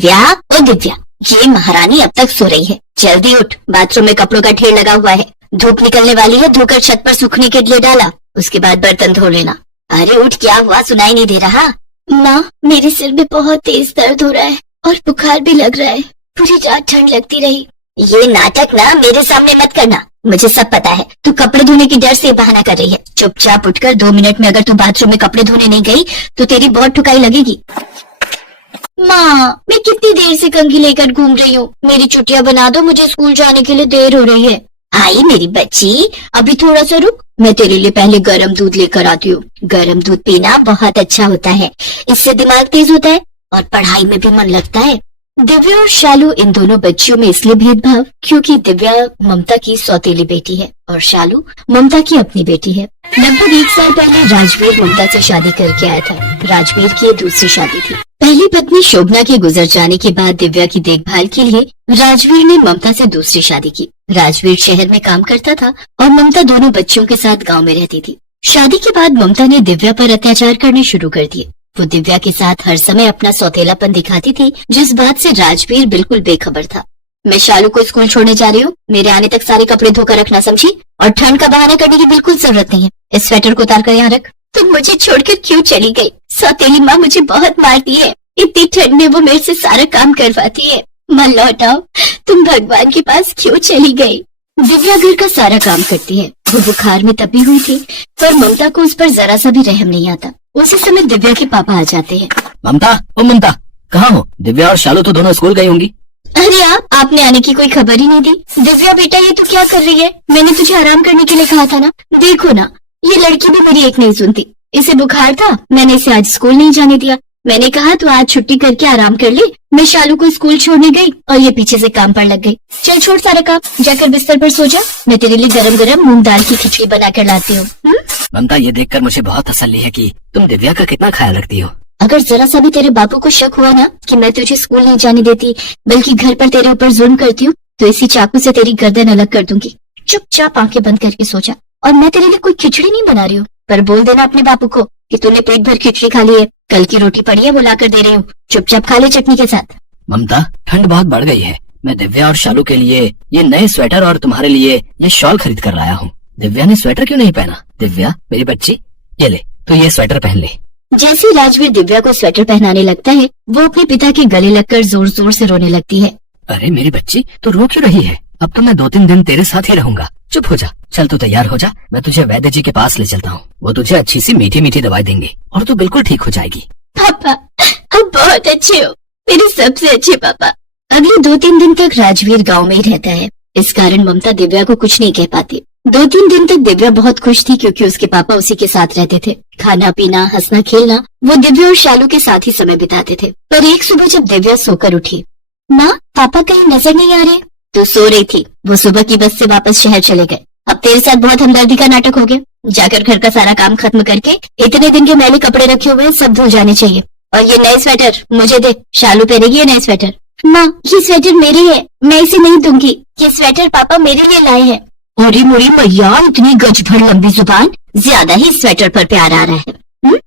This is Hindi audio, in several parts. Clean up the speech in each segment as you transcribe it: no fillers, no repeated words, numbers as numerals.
दिव्या, ओ दिव्या, ये महारानी अब तक सो रही है। जल्दी उठ, बाथरूम में कपड़ों का ढेर लगा हुआ है। धूप निकलने वाली है, धोकर छत पर सूखने के लिए डाला, उसके बाद बर्तन धो लेना। अरे उठ, क्या हुआ, सुनाई नहीं दे रहा? माँ, मेरे सिर में बहुत तेज दर्द हो रहा है और बुखार भी लग रहा है। पूरी रात ठंड लगती रही। ये नाटक ना मेरे सामने मत करना, मुझे सब पता है। तू कपड़े धोने की डर से बहाना कर रही है। चुपचाप उठकर 2 मिनट में अगर तू बाथरूम में कपड़े धोने नहीं गई तो तेरी बहुत ठुकाई लगेगी। माँ, मैं कितनी देर से कंघी लेकर घूम रही हूँ। मेरी छुट्टियाँ बना दो, मुझे स्कूल जाने के लिए देर हो रही है। आई मेरी बच्ची, अभी थोड़ा सा रुक, मैं तेरे लिए पहले गर्म दूध लेकर आती हूँ। गर्म दूध पीना बहुत अच्छा होता है, इससे दिमाग तेज होता है और पढ़ाई में भी मन लगता है। दिव्या और शालू, इन दोनों बच्चियों में इसलिए भेदभाव क्योंकि दिव्या ममता की सौतेली बेटी है और शालू ममता की अपनी बेटी है। लगभग 1 साल पहले राजवीर ममता से शादी करके आया था। राजवीर की ये दूसरी शादी थी। पहली पत्नी शोभना के गुजर जाने के बाद दिव्या की देखभाल के लिए राजवीर ने ममता से दूसरी शादी की। राजवीर शहर में काम करता था और ममता दोनों बच्चों के साथ गांव में रहती थी। शादी के बाद ममता ने दिव्या पर अत्याचार करने शुरू कर दिए। वो दिव्या के साथ हर समय अपना सौतेलापन दिखाती थी, जिस बात से राजवीर बिल्कुल बेखबर था। मैं शालू को स्कूल छोड़ने जा रही हूँ, मेरे आने तक सारे कपड़े धोकर रखना, समझी? और ठंड का बहाना करने की बिल्कुल जरूरत नहीं है। इस स्वेटर को उतार कर यहाँ रख। तुम मुझे छोड़कर क्यों चली गई? सौतेली माँ मुझे बहुत मारती है। इतनी ठंड में वो मेरे से सारा काम करवाती है। माँ लौटाओ, तुम भगवान के पास क्यों चली गई? दिव्या घर का सारा काम करती है। वो बुखार में तपी हुई थी, पर ममता को उस पर जरा सा भी रहम नहीं आता। उसी समय दिव्या के पापा आ जाते हैं। ममता, ओ ममता, कहाँ हो? दिव्या और शालू तो दोनों स्कूल गई होंगी। अरे आपने आने की कोई खबर ही नहीं दी। दिव्या बेटा, ये तो क्या कर रही है? मैंने तुझे आराम करने के लिए कहा था ना। देखो ना, ये लड़की भी मेरी एक नहीं सुनती। इसे बुखार था, मैंने इसे आज स्कूल नहीं जाने दिया। मैंने कहा तो आज छुट्टी करके आराम कर ले। मैं शालू को स्कूल छोड़ने गई और ये पीछे से काम पर लग गई। चल छोड़ सारा काम, जाकर बिस्तर पर सो जा। मैं तेरे लिए गरम गरम मूंग दाल की खिचड़ी बना कर लाती हूँ। ममता, ये देखकर मुझे बहुत तसल्ली है कि तुम दिव्या का कितना ख्याल रखती हो। अगर जरा सा भी तेरे बापू को शक हुआ ना कि मैं तुझे स्कूल नहीं जाने देती बल्कि घर पर तेरे ऊपर जुल्म करती हूँ, तो इसी चाकू से तेरी गर्दन अलग कर दूंगी। चुपचाप आंखें बंद करके सो जा। और मैं तेरे लिए कोई खिचड़ी नहीं बना रही हूँ, पर बोल देना अपने बापू को कि तूने पेट भर खिचड़ी खा ली है। कल की रोटी पड़ी है, वो ला कर दे रही हूँ, चुपचाप खा ले चटनी के साथ। ममता, ठंड बहुत बढ़ गई है। मैं दिव्या और शालू के लिए ये नए स्वेटर और तुम्हारे लिए ये शॉल खरीद कर लाया हूँ। दिव्या ने स्वेटर क्यों नहीं पहना? दिव्या मेरी बच्ची, ये ले, तो ये स्वेटर पहन ले। जैसे ही राजवीर दिव्या को स्वेटर पहनाने लगता है, वो अपने पिता के गले लगकर जोर जोर से रोने लगती है। अरे मेरी बच्ची, तो रो क्यों रही है? अब तो मैं 2-3 दिन तेरे साथ ही रहूंगा। चुप हो जा। चल तू तैयार हो जा, मैं तुझे वैद्य जी के पास ले चलता हूँ। वो तुझे अच्छी सी मीठी मीठी दवाई देंगे और तू बिल्कुल ठीक हो जाएगी। पापा, आप बहुत अच्छे हो, मेरे सबसे अच्छे पापा। अगले 2-3 दिन तक राजवीर गांव में ही रहता है। इस कारण ममता दिव्या को कुछ नहीं कह पाती। 2-3 दिन तक दिव्या बहुत खुश थी क्योंकि उसके पापा उसी के साथ रहते थे। खाना पीना, हंसना खेलना, वो दिव्या और शालू के साथ ही समय बिताते थे। पर एक सुबह जब दिव्या सोकर उठी, माँ, पापा कहीं नजर नहीं आ रहे? तो सो रही थी, वो सुबह की बस से वापस शहर चले गए। अब तेरे साथ बहुत हमदर्दी का नाटक हो गया। जाकर घर का सारा काम खत्म करके इतने दिन के मैले कपड़े रखे हुए हैं, सब धुल जाने चाहिए। और ये नए स्वेटर मुझे दे, शालू पहनेगी ये नए स्वेटर। माँ, ये स्वेटर मेरे है, मैं इसे नहीं दूंगी। ये स्वेटर पापा मेरे लिए लाए हैं। अरे मुड़ी मैया, इतनी गज भर लंबी जुबान, ज्यादा ही स्वेटर पर प्यार आ रहा है।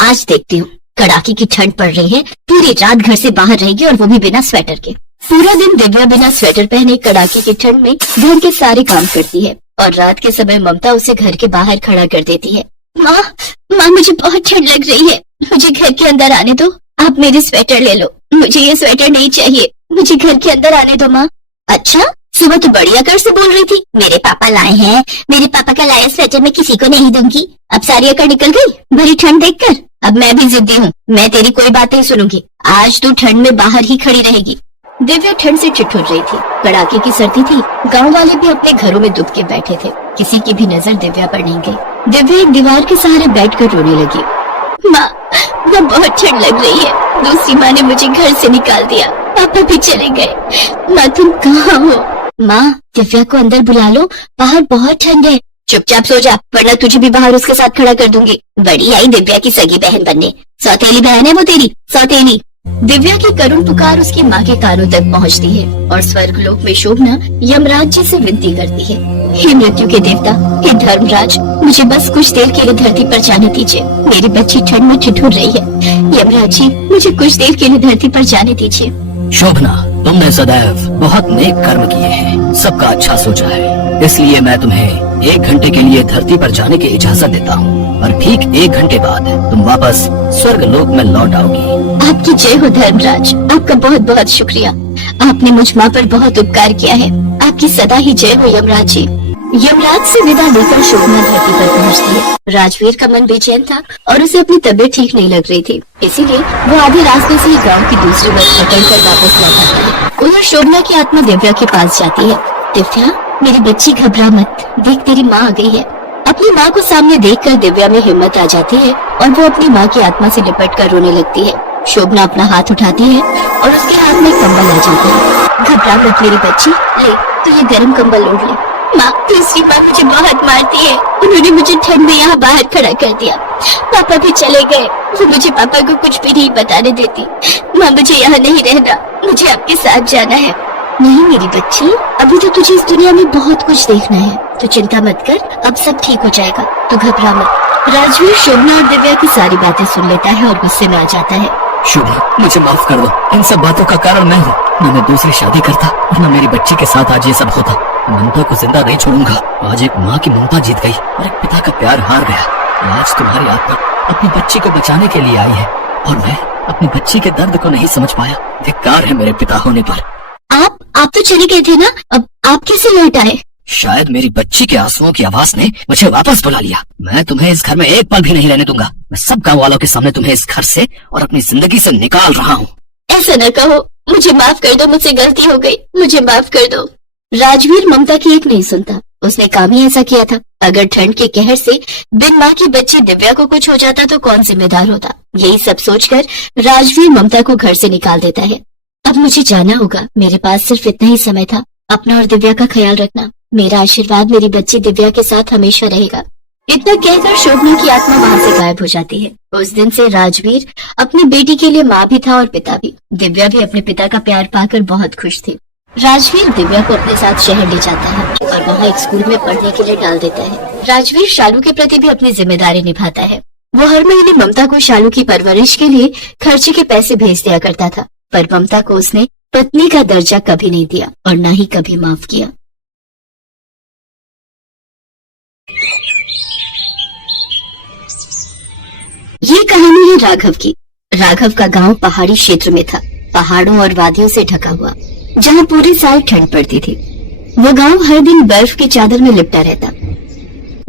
आज देखती हूँ, कड़ाके की ठंड पड़ रही है, पूरी रात घर से बाहर रहेगी और वो भी बिना स्वेटर के। पूरा दिन दिव्या बिना स्वेटर पहने कड़ाके की ठंड में घर के सारे काम करती है और रात के समय ममता उसे घर के बाहर खड़ा कर देती है। माँ, मुझे बहुत ठंड लग रही है, मुझे घर के अंदर आने दो। आप मेरे स्वेटर ले लो, मुझे ये स्वेटर नहीं चाहिए, मुझे घर के अंदर आने दो। माँ, अच्छा, सुबह तो बड़ी अकड़ से बोल रही थी, मेरे पापा लाए हैं, मेरे पापा का लाया स्वेटर मैं किसी को नहीं दूंगी। अब सारी अकड़ निकल गई भरी ठंड देखकर। अब मैं भी जिद्दी हूँ, मैं तेरी कोई बात नहीं सुनूंगी। आज तू ठंड में बाहर ही खड़ी रहेगी। दिव्या ठंड से ठिठुर रही थी, कड़ाके की सर्दी थी। गांव वाले भी अपने घरों में दुब के बैठे थे, किसी की भी नजर दिव्या पर नहीं गई। दिव्या एक दीवार के सहारे बैठकर रोने लगी। माँ, बहुत ठंड लग रही है, दूसरी माँ ने मुझे घर से निकाल दिया, पापा भी चले गए। माँ, तुम कहाँ हो? माँ, दिव्या को अंदर बुला लो, बाहर बहुत ठंड है। चुपचाप सो जा, वरना तुझे भी बाहर उसके साथ खड़ा कर दूंगी। बड़ी आई दिव्या की सगी बहन बनने, सौतेली बहन है वो तेरी, सौतेली। दिव्या की करुण पुकार उसकी माँ के कानों तक पहुँचती है और स्वर्गलोक में शोभना यमराज जी से विनती करती है, हे मृत्यु के देवता, हे धर्मराज, मुझे बस कुछ देर के लिए धरती पर जाने दीजिए। मेरी बच्ची ठंड में ठिठुर रही है। यमराज जी, मुझे कुछ देर के लिए धरती पर जाने दीजिए। शोभना, तुमने सदैव बहुत नेक कर्म किए हैं, सबका अच्छा सोचा है, इसलिए मैं तुम्हें 1 घंटे के लिए धरती पर जाने की इजाजत देता हूँ, और ठीक 1 घंटे बाद तुम वापस स्वर्ग लोक में लौट आओगी। आपकी जय हो धर्मराज, आपका बहुत बहुत शुक्रिया। आपने मुझ माँ पर बहुत उपकार किया है। आपकी सदा ही जय हो यमराज जी। यमराज से विदा लेकर शोभना धरती पर पहुंचती है। राजवीर का मन बेचैन था और उसे अपनी तबीयत ठीक नहीं लग रही थी, इसीलिए वो आधे रास्ते से ही गांव की दूसरी बस पकड़कर वापस लौट आता है। उधर शोभना की आत्मा दिव्या के पास जाती है। दिव्या, मेरी बच्ची घबरा मत, देख तेरी माँ आ गई है। अपनी माँ को सामने देखकर दिव्या में हिम्मत आ जाती है और वो अपनी माँ की आत्मा से लिपट कर रोने लगती है। शोभना अपना हाथ उठाती है और उसके हाथ में कंबल आ जाता है। घबरा मत मेरी बच्ची, ले तो ये गर्म कंबल ओढ़ ले। माँ, दूसरी माँ मुझे बहुत मारती है, उन्होंने मुझे ठंड में यहाँ बाहर खड़ा कर दिया। पापा भी चले गए, वो मुझे पापा को कुछ भी नहीं बताने देती। माँ, मुझे यहाँ नहीं रहना, मुझे आपके साथ जाना है। नहीं मेरी बच्ची, अभी तो तुझे इस दुनिया में बहुत कुछ देखना है, तो चिंता मत कर, अब सब ठीक हो जाएगा, तो घबरा मत। राजवीर शोभना और दिव्या की सारी बातें सुन लेता है और गुस्से में आ जाता है। शोभना, मुझे माफ कर दो, इन सब बातों का कारण मैं हूँ। न मैं दूसरी शादी करता और न मेरी बच्ची के साथ आज ये सब होता। ममता को जिंदा नहीं छोड़ूंगा। आज एक माँ की ममता जीत गई और एक पिता का प्यार हार गया। आज तुम्हारी आत्मा अपनी बच्ची को बचाने के लिए आई है और मैं अपनी बच्ची के दर्द को नहीं समझ पाया। धिक्कार है मेरे पिता होने पर। आप तो चले गए थे ना, अब आप कैसे लौट आए? शायद मेरी बच्ची के आंसुओं की आवाज ने मुझे वापस बुला लिया। मैं तुम्हें इस घर में एक पल भी नहीं रहने दूंगा। मैं सब गाँव वालों के सामने तुम्हें इस घर से और अपनी जिंदगी से निकाल रहा हूँ। ऐसा न कहो, मुझे माफ कर दो, मुझसे गलती हो गई, मुझे माफ कर दो। राजवीर ममता की एक नहीं सुनता, उसने काम ही ऐसा किया था। अगर ठंड के कहर से बिन माँ की बच्ची दिव्या को कुछ हो जाता तो कौन जिम्मेदार होता। यही सब सोचकर राजवीर ममता को घर से निकाल देता है। अब मुझे जाना होगा, मेरे पास सिर्फ इतना ही समय था। अपना और दिव्या का ख्याल रखना। मेरा आशीर्वाद मेरी बच्ची दिव्या के साथ हमेशा रहेगा। इतना कहकर शोभना की आत्मा वहाँ से गायब हो जाती है। उस दिन से राजवीर अपनी बेटी के लिए माँ भी था और पिता भी। दिव्या भी अपने पिता का प्यार पाकर बहुत खुश थी। राजवीर दिव्या को अपने साथ शहर ले जाता है और वहाँ एक स्कूल में पढ़ने के लिए डाल देता है। राजवीर शालू के प्रति भी अपनी जिम्मेदारी निभाता है। वो हर महीने ममता को शालू की परवरिश के लिए खर्चे के पैसे भेज दिया करता था, पर ममता को उसने पत्नी का दर्जा कभी नहीं दिया और न ही कभी माफ किया। ये कहानी है राघव की। राघव का गांव पहाड़ी क्षेत्र में था, पहाड़ों और वादियों से ढका हुआ, जहां पूरे साल ठंड पड़ती थी। वो गांव हर दिन बर्फ की चादर में लिपटा रहता।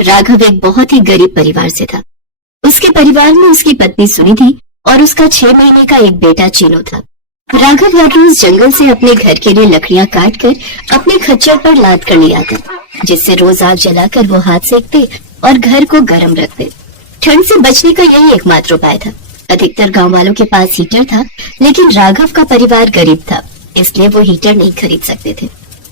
राघव एक बहुत ही गरीब परिवार से था। उसके परिवार में उसकी पत्नी सुनिधि और उसका 6 महीने का एक बेटा चीनू था। राघव हर रोज जंगल से अपने घर के लिए लकड़ियां काट कर अपने खच्चर पर लाद कर ले आता, जिससे रोज आग जलाकर वो हाथ सेकते और घर को गर्म रखते। ठंड से बचने का यही एकमात्र उपाय था। अधिकतर गांव वालों के पास हीटर था, लेकिन राघव का परिवार गरीब था, इसलिए वो हीटर नहीं खरीद सकते थे,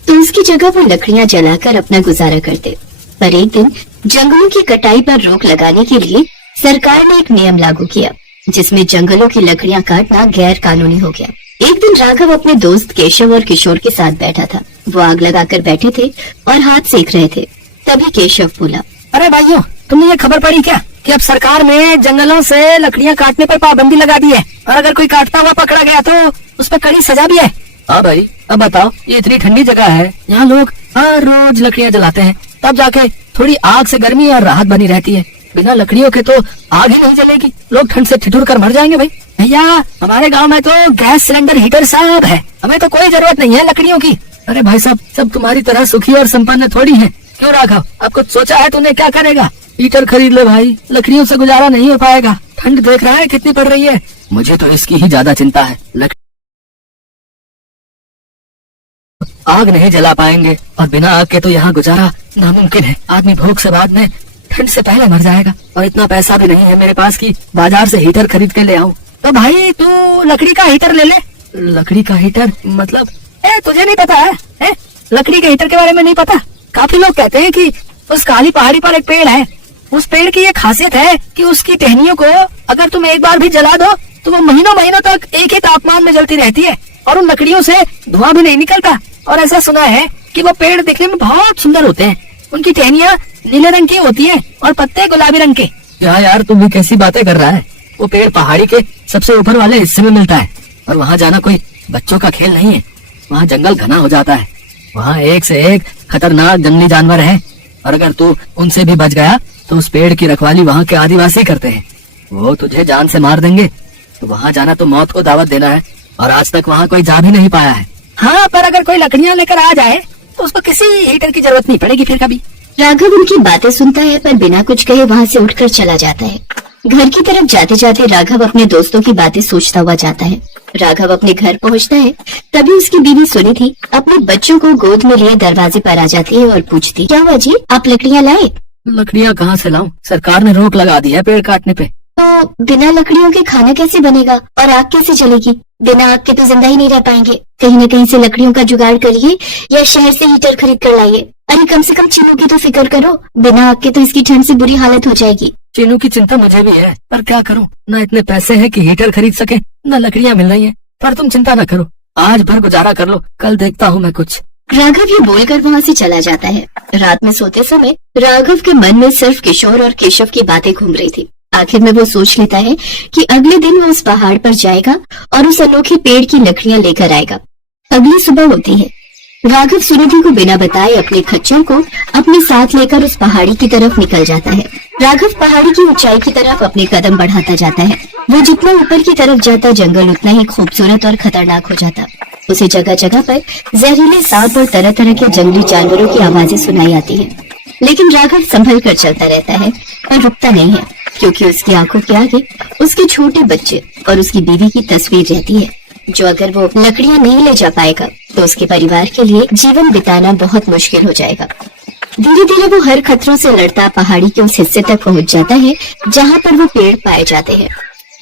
तो उसकी जगह वो लकड़ियां जलाकर अपना गुजारा करते। पर एक दिन जंगलों की कटाई पर रोक लगाने के लिए सरकार ने एक नियम लागू किया, जिसमें जंगलों की लकड़ियां काटना गैर कानूनी हो गया। एक दिन राघव अपने दोस्त केशव और किशोर के साथ बैठा था। वो आग लगाकर बैठे थे और हाथ सेक रहे थे। तभी केशव बोला, अरे भाइयों, तुमने ये खबर पढ़ी क्या कि अब सरकार ने जंगलों से लकड़ियां काटने पर पाबंदी लगा दी है, और अगर कोई काटता हुआ पकड़ा गया तो उस पर कड़ी सजा भी है। हाँ भाई, अब बताओ, ये इतनी ठंडी जगह है, यहाँ लोग हर रोज लकड़ियां जलाते हैं, तब जाके थोड़ी आग से गर्मी और राहत बनी रहती है। बिना लकड़ियों के तो आग ही नहीं जलेगी, लोग ठंड से ठिठुर कर मर जाएंगे। भाई भैया, हमारे गांव में तो गैस सिलेंडर हीटर सब है, हमें तो कोई जरूरत नहीं है लकड़ियों की। अरे भाई साहब, सब तुम्हारी तरह सुखी और संपन्न थोड़ी हैं। क्यों राघव, अब कुछ सोचा है तूने, क्या करेगा? हीटर खरीद ले भाई, लकड़ियों से गुजारा नहीं हो पाएगा। ठंड देख रहा है कितनी पड़ रही है। मुझे तो इसकी ही ज्यादा चिंता है। आग नहीं जला पाएंगे और बिना आग के तो यहाँ गुजारा नामुमकिन है। आदमी भूख से बाद में ठंड से पहले मर जाएगा, और इतना पैसा भी नहीं है मेरे पास कि बाजार से हीटर खरीद के ले आऊं। तो भाई तू लकड़ी का हीटर ले ले। लकड़ी का हीटर मतलब? तुझे नहीं पता है? लकड़ी के हीटर के बारे में नहीं पता? काफी लोग कहते हैं कि उस काली पहाड़ी पर एक पेड़ है, उस पेड़ की ये खासियत है कि उसकी टहनियों को अगर तुम एक बार भी जला दो तो वो महीनों महीनों तक एक ही तापमान में जलती रहती है, और उन लकड़ियों से धुआं भी नहीं निकलता। और ऐसा सुना है कि वो पेड़ दिखने में बहुत सुंदर होते हैं। उनकी टहनियाँ नीले रंग की होती है और पत्ते गुलाबी रंग के। यार तुम भी कैसी बातें कर रहा है? वो पेड़ पहाड़ी के सबसे ऊपर वाले हिस्से में मिलता है, और वहाँ जाना कोई बच्चों का खेल नहीं है। वहाँ जंगल घना हो जाता है, वहाँ एक से एक खतरनाक जंगली जानवर हैं, और अगर तू उनसे भी बच गया तो उस पेड़ की रखवाली वहाँ के आदिवासी करते हैं। वो तुझे जान से मार देंगे, तो वहाँ जाना तो मौत को दावत देना है, और आज तक वहाँ कोई जा भी नहीं पाया है। हाँ, पर अगर कोई लकड़ियाँ लेकर आ जाए तो उसको किसी हीटर की जरूरत नहीं पड़ेगी फिर कभी। राघव उनकी बातें सुनता है, पर बिना कुछ कहे वहाँ से उठकर चला जाता है। घर की तरफ जाते जाते राघव अपने दोस्तों की बातें सोचता हुआ जाता है। राघव अपने घर पहुँचता है, तभी उसकी बीवी सुनिधि अपने बच्चों को गोद में लिए दरवाजे पर आ जाती है और पूछती, क्या हुआ जी, आप लकड़ियाँ लाए? लकड़ियाँ कहाँ से लाऊं? सरकार ने रोक लगा दी है पेड़ काटने पे। तो बिना लकड़ियों के खाना कैसे बनेगा और आग कैसे जलेगी? बिना आग के तो जिंदा ही नहीं रह पाएंगे। कहीं न कहीं से लकड़ियों का जुगाड़ करिए या शहर से हीटर खरीद कर लाइए। अरे कम से कम चीनों की तो फिक्र करो, बिना आग के तो इसकी ठंड से बुरी हालत हो जाएगी। चीनू की चिंता मुझे भी है, पर क्या करूं, न इतने पैसे हैं कि हीटर खरीद सके, न लकड़ियां मिल रही हैं। पर तुम चिंता न करो, आज भर गुजारा कर लो, कल देखता हूँ मैं कुछ। राघव ये बोलकर वहाँ से चला जाता है। रात में सोते समय राघव के मन में सिर्फ किशोर और केशव की बातें घूम रही थी। आखिर में वो सोच लेता है कि अगले दिन वो उस पहाड़ पर जाएगा और उस अनोखे पेड़ की लकड़ियां लेकर आएगा। अगली सुबह होती है। राघव सुनिधि को बिना बताए अपने खच्चर को अपने साथ लेकर उस पहाड़ी की तरफ निकल जाता है। राघव पहाड़ी की ऊंचाई की तरफ अपने कदम बढ़ाता जाता है। वो जितना ऊपर की तरफ जाता, जंगल उतना ही खूबसूरत और खतरनाक हो जाता। उसे जगह जगह पर जहरीले सांप और तरह तरह के जंगली जानवरों की आवाजें सुनाई आती है, लेकिन राघव संभल कर चलता रहता है और रुकता नहीं है, क्योंकि उसकी आंखों के आगे उसके छोटे बच्चे और उसकी बीवी की तस्वीर रहती है, जो अगर वो लकड़ियां नहीं ले जा पाएगा तो उसके परिवार के लिए जीवन बिताना बहुत मुश्किल हो जाएगा। धीरे धीरे वो हर खतरों से लड़ता पहाड़ी के उस हिस्से तक पहुंच जाता है जहाँ पर वो पेड़ पाए जाते हैं।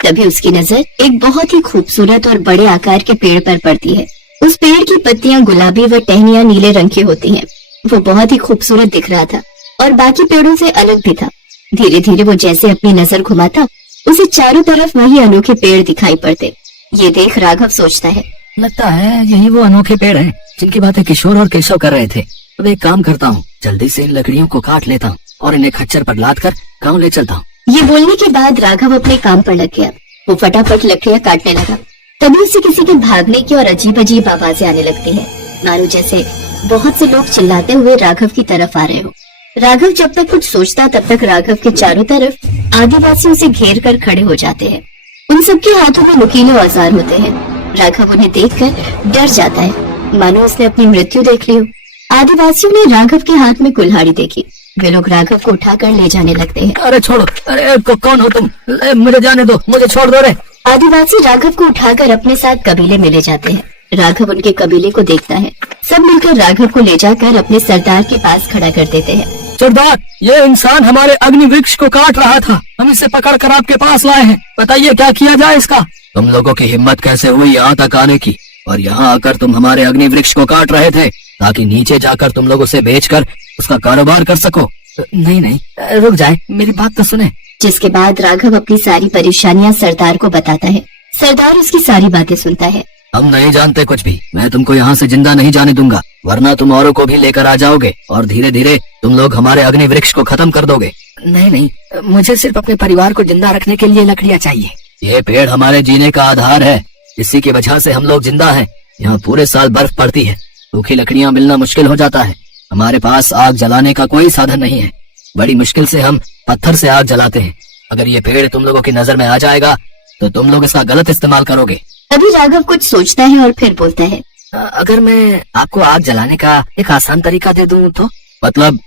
तभी उसकी नजर एक बहुत ही खूबसूरत और बड़े आकार के पेड़ पर पड़ती है। उस पेड़ की पत्तियां गुलाबी व टहनियां नीले रंग की होती हैं। वो बहुत ही खूबसूरत दिख रहा था और बाकी पेड़ों से अलग भी था। धीरे धीरे वो जैसे अपनी नजर घुमाता, उसे चारों तरफ वही अनोखे पेड़ दिखाई पड़ते। ये देख राघव सोचता है, लगता है यही वो अनोखे पेड़ हैं जिनकी बातें किशोर और केशव कर रहे थे। अब एक काम करता हूँ, जल्दी से इन लकड़ियों को काट लेता हूँ और इन्हें खच्चर पर लाद कर गाँव ले चलता हूँ। ये बोलने के बाद राघव अपने काम पर लग गया। वो फटाफट लकड़ियां काटने लगा। तभी उसे किसी के भागने की और अजीब अजीब आवाजें आने लगती है, मानो जैसे बहुत से लोग चिल्लाते हुए राघव की तरफ आ रहे हो। राघव जब तक कुछ सोचता, तब तक राघव के चारों तरफ आदिवासी उसे घेर कर खड़े हो जाते हैं। उन सबके हाथों में नुकीले औजार होते हैं। राघव उन्हें देखकर डर जाता है, मानो उसने अपनी मृत्यु देख ली हो। आदिवासियों ने राघव के हाथ में कुल्हाड़ी देखी। वे लोग राघव को उठाकर ले जाने लगते हैं। अरे छोड़ो, अरे कौन हो तुम? मुझे जाने दो, मुझे छोड़ दो रे। आदिवासी राघव को उठाकर अपने साथ कबीले में ले जाते हैं। राघव उनके कबीले को देखता है। सब मिलकर राघव को ले जाकर अपने सरदार के पास खड़ा कर देते हैं। सरदार, ये इंसान हमारे अग्नि वृक्ष को काट रहा था, हम इसे पकड़कर आपके पास लाए हैं, बताइए क्या किया जाए इसका? तुम लोगों की हिम्मत कैसे हुई यहाँ तक आने की, और यहाँ आकर तुम हमारे अग्नि वृक्ष को काट रहे थे ताकि नीचे जाकर तुम लोग उसे बेचकर उसका कारोबार कर सको? नहीं नहीं, रुक जाए, मेरी बात तो सुने। जिसके बाद राघव अपनी सारी परेशानियां सरदार को बताता है। सरदार उसकी सारी बातें सुनता है। हम नहीं जानते कुछ भी, मैं तुमको यहाँ से जिंदा नहीं जाने दूंगा, वरना तुम औरों को भी लेकर आ जाओगे और धीरे धीरे तुम लोग हमारे अग्नि वृक्ष को खत्म कर दोगे। नहीं नहीं, मुझे सिर्फ अपने परिवार को जिंदा रखने के लिए लकड़ियाँ चाहिए। ये पेड़ हमारे जीने का आधार है, इसी की वजह से हम लोग जिंदा हैं। यहाँ पूरे साल बर्फ पड़ती है, सूखी लकड़ियाँ मिलना मुश्किल हो जाता है। हमारे पास आग जलाने का कोई साधन नहीं है, बड़ी मुश्किल से हम पत्थर से आग जलाते हैं। अगर ये पेड़ तुम लोगों की नजर में आ जाएगा तो तुम लोग इसका गलत इस्तेमाल करोगे। अभी राघव कुछ सोचता है और फिर बोलता है, अगर मैं आपको आग जलाने का एक आसान तरीका दे दूं तो? मतलब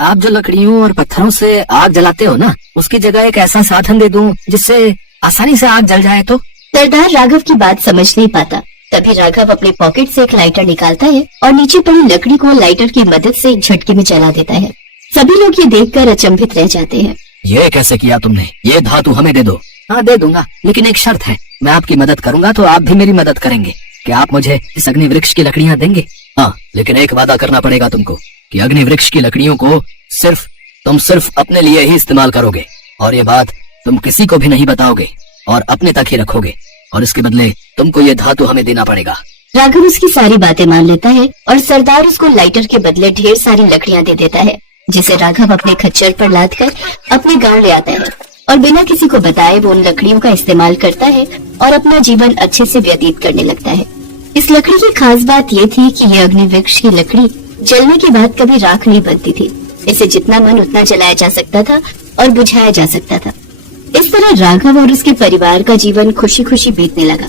आप जो लकड़ियों और पत्थरों से आग जलाते हो ना, उसकी जगह एक ऐसा साधन दे दूं जिससे आसानी से आग जल जाए तो? सरदार राघव की बात समझ नहीं पाता। तभी राघव अपने पॉकेट से एक लाइटर निकालता है और नीचे पड़ी लकड़ी को लाइटर की मदद से एक झटके में जला देता है। सभी लोग ये देखकर अचंभित रह जाते हैं। ये कैसे किया तुमने? ये धातु हमें दे दो। हाँ दे दूंगा, लेकिन एक शर्त है, मैं आपकी मदद करूंगा तो आप भी मेरी मदद करेंगे। क्या आप मुझे इस अग्नि वृक्ष की लकड़ियाँ देंगे? हाँ, लेकिन एक वादा करना पड़ेगा तुमको कि अग्नि वृक्ष की लकड़ियों को तुम सिर्फ अपने लिए ही इस्तेमाल करोगे, और ये बात तुम किसी को भी नहीं बताओगे और अपने तक ही रखोगे, और इसके बदले तुमको ये धातु हमें देना पड़ेगा। राघव उसकी सारी बातें मान लेता है और सरदार उसको लाइटर के बदले ढेर सारी लकड़ियाँ दे देता है, जिसे राघव अपने खच्चर पर लादकर अपने गांव ले आता है। और बिना किसी को बताए वो उन लकड़ियों का इस्तेमाल करता है और अपना जीवन अच्छे से व्यतीत करने लगता है। इस लकड़ी की खास बात ये थी कि यह अग्नि वृक्ष की लकड़ी जलने के बाद कभी राख नहीं बनती थी। इसे जितना मन उतना जलाया जा सकता था और बुझाया जा सकता था। इस तरह राघव और उसके परिवार का जीवन खुशी खुशी बीतने लगा।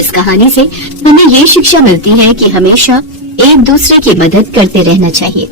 इस कहानी से हमें ये शिक्षा मिलती है कि हमेशा एक दूसरे की मदद करते रहना चाहिए।